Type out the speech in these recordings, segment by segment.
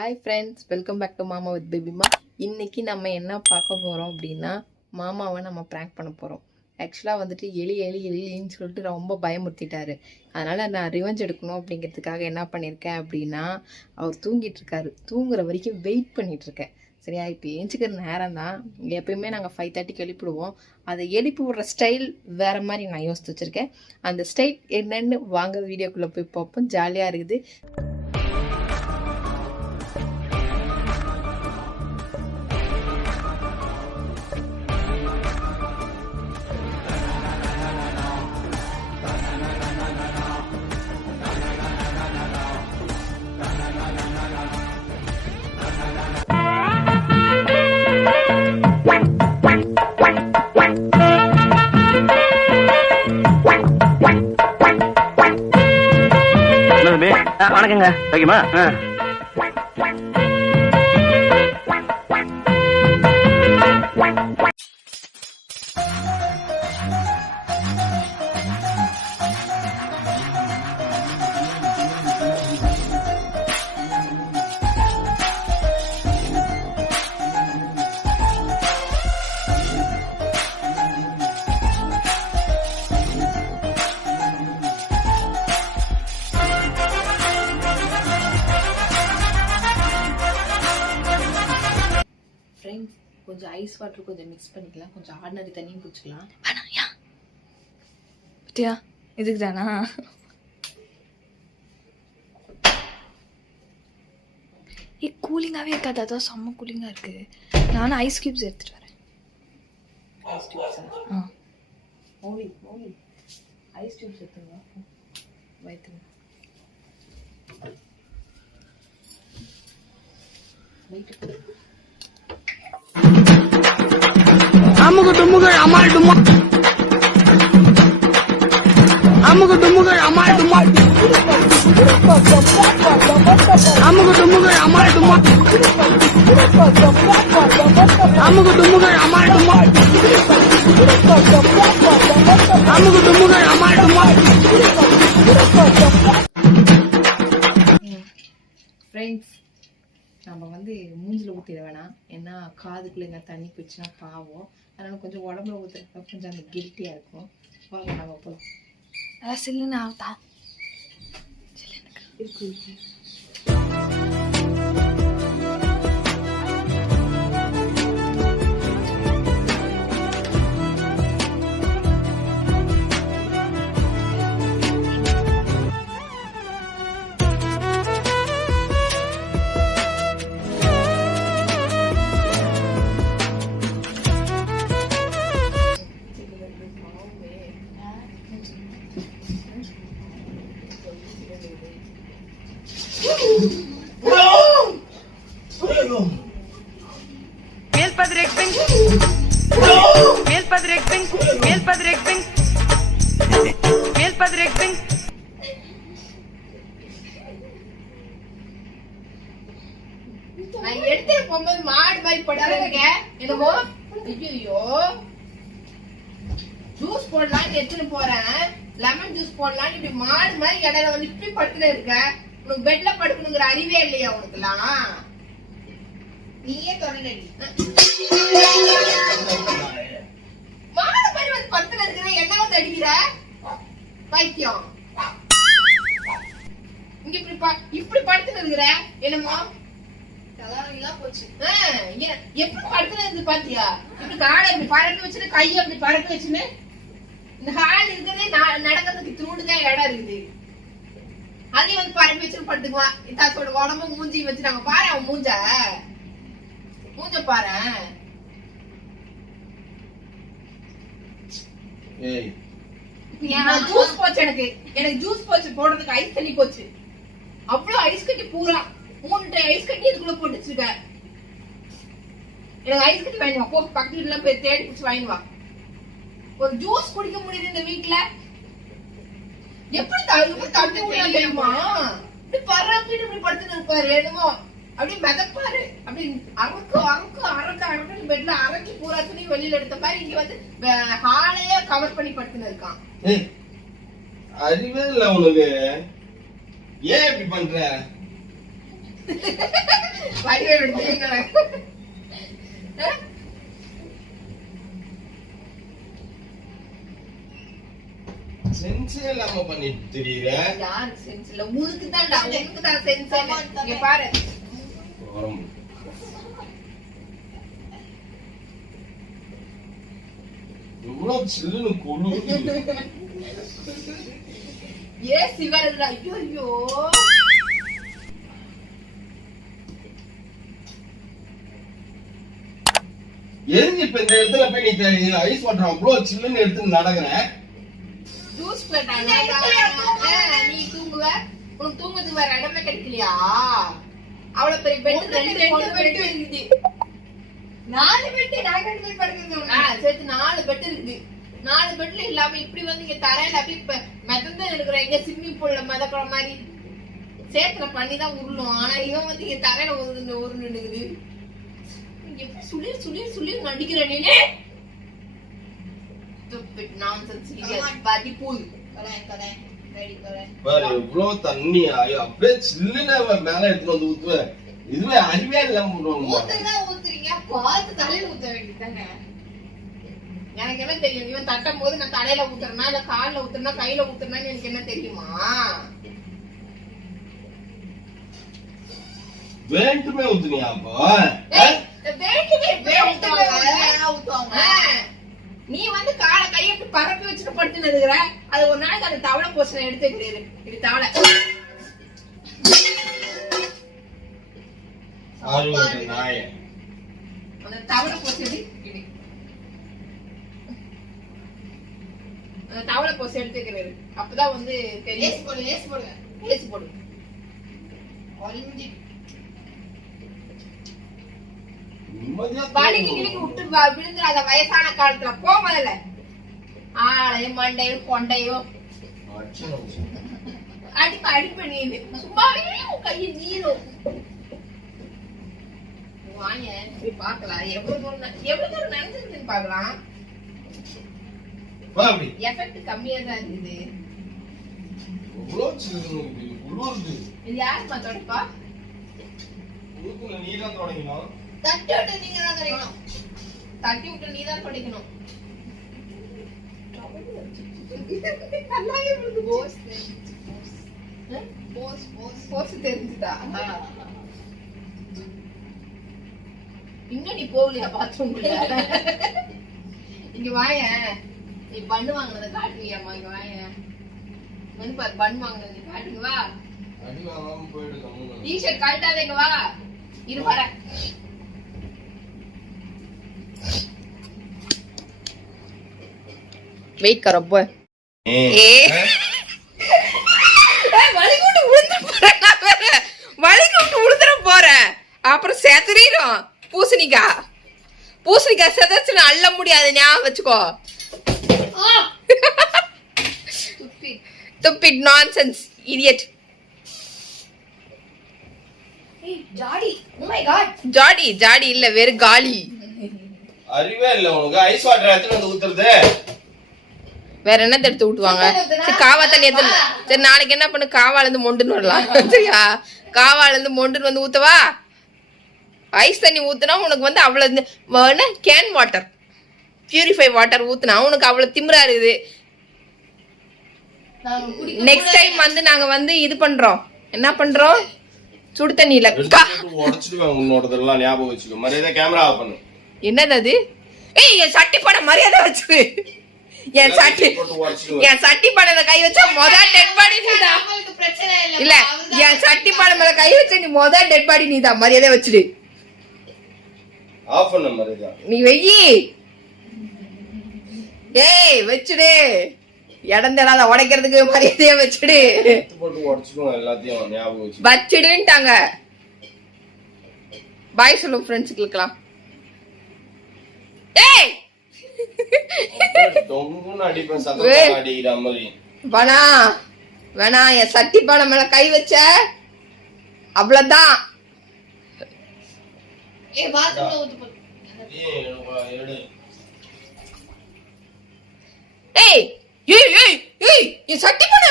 Hi friends, welcome back to மாமா with பேபிமா. இன்றைக்கி நம்ம என்ன பார்க்க போகிறோம் அப்படின்னா, மாமாவை நம்ம ப்ராங்க் பண்ண போகிறோம். ஆக்சுவலாக வந்துட்டு எலின்னு சொல்லிட்டு ரொம்ப பயமுறுத்திட்டாரு. அதனால் நான் ரிவெஞ்ச் எடுக்கணும் அப்படிங்கிறதுக்காக என்ன பண்ணியிருக்கேன் அப்படின்னா, அவர் தூங்கிட்டு இருக்காரு. தூங்குற வரைக்கும் வெயிட் பண்ணிகிட்ருக்கேன். சரியா, இப்போ ஏஞ்சிக்கிற நேரம் தான். எப்பயுமே நாங்கள் 5:30 எழுப்பிடுவோம். அதை எழுப்பி விடுற ஸ்டைல் வேறு மாதிரி நான் யோசித்து வச்சுருக்கேன். அந்த ஸ்டைல் என்னென்னு வாங்க வீடியோக்குள்ளே போய் பார்ப்போம். ஜாலியாக இருக்குது. வணக்கங்க. ஓகேமா? கொஞ்சம் ஐஸ் வாட்டர் கொஞ்சம் மிக்ஸ் பண்ணிக்கலாம், கொஞ்சம் ஆர்டினரி தண்ணியும் குடிச்சிக்கலாம். பத்தியா இதுக்கு தானா? கூலிங்காகவே இருக்காது, அதான் செம்ம கூலிங்காக இருக்குது. நானும் ஐஸ் கியூப்ஸ் எடுத்துகிட்டு வரேன். ஐஸ் டியூப்ஸா? மௌலி ஐஸ் டியூப்ஸ் எடுத்துங்க. வைத்துங்க. அமுகு டுமுகள் அமால் டுமா, அமுகு டுமுகள் அமால் டுமா, அமுகு டுமுகள் அமால் டுமா, அமுகு டுமுகள் அமால் டுமா, அமுகு டுமுகள் அமால் டுமா. ஃப்ரெண்ட்ஸ், நம்ம வந்து மூஞ்சில் ஊற்றிட வேணாம். ஏன்னா காதுக்குள்ளே எங்கே தண்ணி போயிடுச்சுன்னா பாவம். அதனால் கொஞ்சம் உடம்புல ஊற்றுறப்ப கொஞ்சம் அந்த கில்ட்டியாக இருக்கும். வாங்க நம்ம போகலாம். அதான் சில்லுன்னு ஆகுதா? இருக்கு. நான் எடுத்துட்டு போகும்போது மாடு மாதிரி படுறதுங்க என்னமோ. ஐயோ, ஜூஸ் போடலான்னு எடுத்துட்டு போறேன். லெமன் ஜூஸ் போடலான்னு இப்படி மாடு மாதிரி இடையில வந்து இப்படி படுத்துட்டு இருக்க. உனக்கு பெட்ல படுக்கணுங்கிற அறிவே இல்லையா உனக்குலாம்? நீயே தொடங்கி மாடு மாதிரி வந்து படுத்துட்டு இருக்கிற. என்ன வந்து அடிக்கிற வைத்தியம்? இங்க இப்படி படுத்துட்டு இருக்கிற என்னமோ. எப்படி படுத்துல இருந்து பாத்தியா? இப்படி காலை இப்படி பறக்க வச்சுன்னு, கையை அப்படி பறக்க வச்சுன்னு. இந்த ஹால் இருக்கிறதே நடக்கிறதுக்கு தூண்டுதான் இடம் இருக்குது. அதையும் வந்து பறக்க வச்சுன்னு படுத்துக்குவான். தாத்தோட உடம்பு மூஞ்சி வச்சுட்டாங்க பாரு. அவன் மூஞ்ச பாரு. ஜூஸ் போச்சு. எனக்கு ஜூஸ் போச்சு போடுறதுக்கு ஐஸ் தண்ணி போச்சு. அவ்வளவு ஐஸ் கட்டி பூரா 3 ஐஸ் கட்டி இதுக்குள்ள போட்டு வச்சிருக்க. எனக்கு ஐஸ் கட்டி வாங்கி வா. போ, பக்கத்து வீட்டுல போய் தேடி பிடிச்சி வாங்கி வா. ஒரு ஜூஸ் குடிக்க முடியுது இந்த வீட்டுல? எப்படி தடுத்து விட தெரியுமா? இப்படி பறக்கிட்டு இப்படி படுத்துட்டு இருப்பாரு. என்னமோ அப்படி மிதப்பாரு. அப்படி அரக்கு பெட்ல அரக்கி பூரா துணி வெளியில எடுத்த மாதிரி இங்க வந்து ஹாலையே கவர் பண்ணி படுத்துன்னு இருக்கான். அறிவே இல்ல உனக்கு. ஏன் இப்படி பண்ற? வடிவேல் எடுத்துக்கிறேன். சென்ஸே இல்லாம பண்ணிட்டு தெரியல. யாரு சென்ஸ் இல்ல? உங்களுக்கு தான்டா, உங்களுக்கு தான் சென்ஸ். இங்க பாரு. இவ்வளவு சில்லுன்னு குளிருது. ஏசி வருதுடா. ஐயோ ஐயோ. எதுக்கு இப்ப இந்த இடத்துல போய் நீ ஐஸ் வாட்டர் அவ்வளவு சில்லுன்னு எடுத்து நடக்கிற? ஜூஸ் போட்டாங்க. நீ தூங்குவ, உனக்கு தூங்குறதுக்கு வேற இடமே கிடைக்கலையா? அவ்வளவு பெரிய பெட், ரெண்டு பெட் இருக்குது. 4 பெட். நான் 2 பேர் படுக்கிறது. சேர்த்து 4 பெட் இருக்குது. 4 பெட்ல இல்லாம இப்படி வந்து இங்க தரையில அப்படியே மிதந்து இருக்கிற எங்க ஸ்விம்மிங் பூல்ல மிதக்கிற மாதிரி சேத்துல பண்ணிதான் உருளும். ஆனா இவன் வந்து இங்க தரையில ஒரு நின்னுக்குது. எப்படி சுளிர் சுளிர் சுளிர் நடிக்கிற நீனே? நான்சென்ஸ் இடியட் பாதி பூல். பாரு இவ்வளவு தண்ணி அப்படியே சில்லுன்னு மேல எடுத்து வந்து ஊத்துவேன். இதுவே அறிவே இல்லாம ஊத்துறீங்க, பார்த்து தலையில ஊத்த வேண்டியதானே. எனக்கு என்ன தெரியும்? இவன் தட்டும் போது நான் தலையில ஊத்துறேன்னா இல்ல கால்ல ஊத்துறேன்னா கையில ஊத்துறேன்னா எனக்கு என்ன தெரியுமா? வேண்டுமே ஊத்துனியா? அப்போ நீ வந்து காலை கையை பரப்பி வச்சுட்டு படுத்துன்னு இருக்கிற. அது ஒரு நாளைக்கு அந்த தவளை போஷனை எடுத்துக்கிறாரு. இது தவளை அந்த தவளை போஷன் அந்த தவளை போஷ எடுத்துக்கிறாரு. அப்பதான் வந்து தெரியும். போடுங்க. வலிக்கு கிளிக்கு விட்டு விழுந்துடாத வயசான காலத்துல. போ முதல்ல. ஆளையும் மண்டையும் கொண்டையும் அடிப்ப நீ சும்மாவே கையை நீரும். வாங்க பாக்கலாம் எவ்வளவு தூரம் நினைச்சிருக்குன்னு பாக்கலாம். எஃபெக்ட் கம்மியா தான் இருக்குது. இது யாருமா தொடப்பா? நீதான் தொடங்கணும். தட்டி விட்டு நீங்க தான் தொடக்கணும். தட்டி விட்டு நீ தான் தொடக்கணும். தெரிஞ்சுதா? இன்னும் நீ போகலையா பாத்ரூம்? இங்க வாய. நீ பண்ணு வாங்கினத காட்டுவியாமா? இங்க வாய. வந்து பாரு பண்ணு வாங்கினது காட்டுங்க. வா. டிஷர்ட் கழட்டாத. இங்க வா. இரு பாரு. வெயிட் கரோ boy. வலிக்கு உழுந்துற போறேன். அப்புறம் செதறிடும். பூசணிக்காய் செதச்சுன்னு அள்ள முடியாது. ஞாபகம் வச்சுக்கோ. Stupid nonsense idiot. ஜாடி. Oh my god. ஜாடி இல்ல, வேற காலி. அறிவே இல்ல உனக்கு. ஐஸ் வாட்டர் எடுத்து வந்து ஊத்துறது. வேற என்ன எடுத்து ஊட்டுவாங்க? சரி காவா தண்ணி எடுத்து. சரி நாளைக்கு என்ன பண்ணு? காவால இருந்து மொண்டுன்னு வரலாம். சரியா? காவால இருந்து மொண்டுன்னு வந்து ஊத்தவா? ஐஸ் தண்ணி ஊத்துனா உனக்கு வந்து அவ்வளவு கேன் வாட்டர், பியூரிஃபை வாட்டர் ஊத்துனா உனக்கு அவ்வளவு திமிரா இருக்குது. நெக்ஸ்ட் டைம் வந்து நாங்க வந்து இது பண்றோம். என்ன பண்றோம்? சுடு தண்ணியில உடைச்சிடுவேன் உன்னோடதெல்லாம். ஞாபகம் வச்சுக்கோ. மரியாதை கேமரா ஆஃப் பண்ணு. என்னது அது? ஏய் என் சட்டி பட மரியாதை வச்சு. என் சட்டி படல கை வச்சா டெட் பாடி நீதான். இல்ல என் சட்டி படம் மேல கை வச்ச நீ டெட் பாடி நீதான். மரியாதை வச்சுடு. ஆஃப் பண்ண மரியாதை நீ வெயி. ஏய் வச்சுடு. இடம் தராத உடைக்கிறதுக்கு மரியாதையா வச்சுடு. போட்டு உடைச்சிடுவோம் எல்லாத்தையும். ஞாபகம் வச்சு வச்சுடுன்ட்டாங்க. பாய் சொல்லுங்க ஃப்ரெண்ட்ஸுக்குலாம். ஏய் அடிப்பேன் சத்தம் அடிக்கிற மாதிரி. வேணா என் சட்டி பானை மேல கை வச்ச அவ்வளவுதான். ஏய் ஏய் ஏய் ஏய் என் சட்டி பானை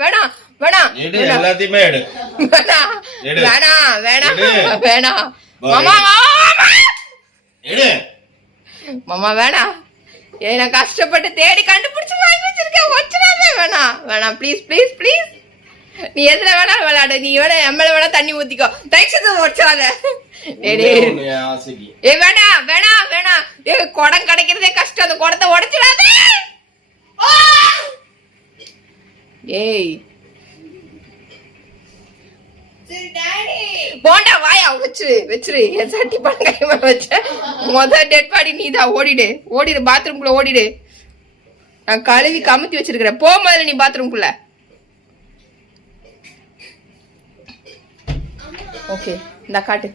வேணாம் வேணாம் எடு எல்லாத்தையுமே எடு வேணாம் எடு. வேணாம் வேணாம் எடு. வேணாம் வா, மாமா எடு மாமா வேணாம் நான் கஷ்டப்பட்டு தேடி கண்டுபிடிச்சு வாங்கி வச்சிருக்கேன் வச்சிடாதே வேணாம் வேணாம் ப்ளீஸ் ப்ளீஸ் ப்ளீஸ் நீ எதுல வேணாலும் விளையாடு நீ வேணா எம்எல்ஏ வேணா தண்ணி ஊத்திக்கோ தயவுசெய்து வச்சிடாத உன்னை ஆசைக்கு வேணாம் வேணாம் வேணாம் குடம் கிடைக்கிறதே கஷ்டம் அந்த குடத்தை உடைச்சிடாத ஏய் போண்டா வாயா வச்சிரு என் சட்டி பண்ண வச்ச டெட் பாடி நீதான் ஓடிடு பாத்ரூம்குள்ள ஓடிடு நான் கழுவி கமுத்தி வச்சிருக்கிறேன் போ முதல்ல நீ பாத்ரூம்குள்ள ஓகே இந்த காட்டு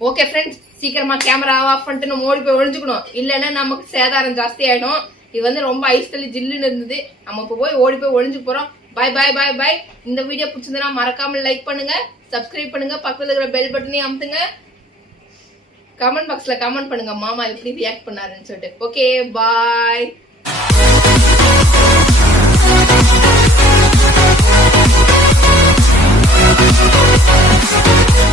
ஓகே ஃப்ரெண்ட்ஸ் சீக்கிரமா கேமரா ஆஃப் பண்ணிட்டு நம்ம ஓடி போய் ஒழிஞ்சுக்கணும் இல்லைன்னா நமக்கு சேதாரம் ஜாஸ்தி ஆயிடும் இது வந்து ரொம்ப ஐஸ் தள்ளி ஜில்லுன்னு இருந்தது நம்ம இப்போ போய் ஓடி போய் ஒழிஞ்சு போறோம் பாய் பாய் பாய் பாய் இந்த வீடியோ பிடிச்சிருந்தா மறக்காம லைக் பண்ணுங்க சப்ஸ்கிரைப் பண்ணுங்க பக்கத்துல இருக்கிற பெல் பட்டனையும் அமுத்துங்க கமெண்ட் பாக்ஸ்ல கமெண்ட் பண்ணுங்க மாமா எப்படி ரியாக்ட் பண்ணாருன்னு சொல்லிட்டு ஓகே பாய்